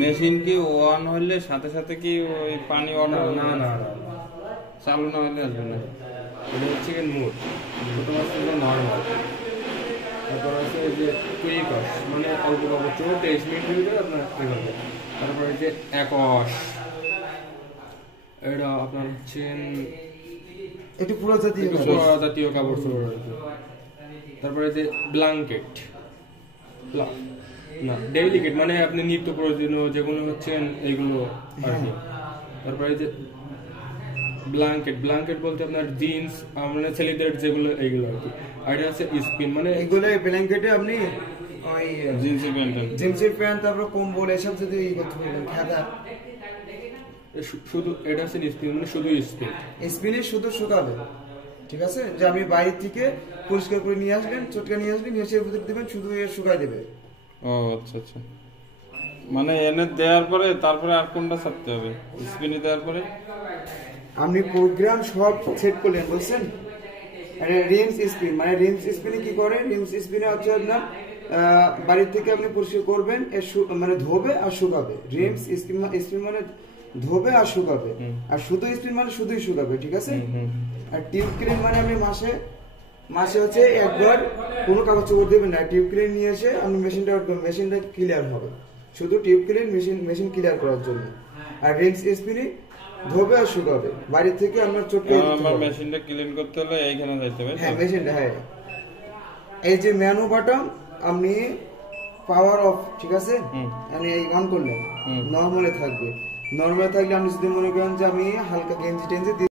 Machine কি on হলে সাথে সাথে কি ওই পানি অন? না না না, চালু না হলে আসবে না। এটা হচ্ছে কি মুড, প্রথম হচ্ছে নর্মাল, তারপর হচ্ছে এই যে কুইক ওয়াশ, মানে অল্প অল্প 23 মিনিট ভিতরে আপনার এভাবে। তারপরে যে একশ, এটা আপনার হচ্ছে একটু পুরো জাতীয় কাপড় চোপড় রয়েছে। তারপরে যে ব্ল্যাঙ্কেট, না ডেলিকেট মানে আপনি নিত্য প্রয়োজনীয় যেগুলো হচ্ছেন এইগুলো আর কি। তারপরে যে ব্ল্যাঙ্কেট, ব্ল্যাঙ্কেট বলতে আপনার জিন্স মানে ছেলেদের যেগুলো এইগুলো আর কি। আর এটা হচ্ছে স্পিন, মানে এগুলো ব্ল্যাঙ্কেটে আপনি ওই জিন্সের প্যান্ট তারপর কম্বল এসব যদি করতে পারবেন, খাতা শুধু এটা হচ্ছে স্পিন, মানে শুধু স্পিন, স্পিনে শুধু শুকাবে। ঠিক আছে, যে আমি বাইরে থেকে পরিষ্কার করে নিয়ে আসবেন, চটকা নিয়ে আসবেন, নিয়ে এসে ভিতরে দেবেন, শুধু শুকাই দেবে। ও আচ্ছা আচ্ছা, মানে এনে দেওয়ার পরে তারপরে আর কোনটা ছাড়তে হবে? স্পিনে দেওয়ার পরে আপনি প্রোগ্রাম সব সেট করলেন, বুঝছেন? রিমস স্পিন, মানে রিমস স্পিনে কি করে, রিমস স্পিনে হচ্ছে আপনার বাড়ির থেকে আপনি পরিষ্কার করবেন, মানে ধোবে আর শুকাবে। রিমস স্পিন মানে ধোবে আর শুকাবে, আর শুধু স্পিন মানে শুধুই শুকাবে। ঠিক আছে। আর টিউব ক্লিন মানে আপনি মাসে হচ্ছে একবার কোনো কাগজ চোপড় দেবেন না, টিউব ক্লিন নিয়ে এসে আপনি মেশিনটা ক্লিয়ার হবে, শুধু টিউব ক্লিন মেশিন ক্লিয়ার করার জন্য। আর রিমস স্পিনে ধোবে আর শুকাবে, বাইরে থেকে আপনার চটকে মেশিনটা ক্লিন করতে হলে এইখানে যাইতে হবে। হ্যাঁ মেশিনটা, হ্যাঁ এই যে ম্যানু বাটন আপনি পাওয়ার অফ, ঠিক আছে, আপনি এই অন করলেন, নরমালে থাকবে। নরমালে থাকলে আপনি যদি মনে করেন যে আমি হালকা গেঞ্জি টেঞ্জি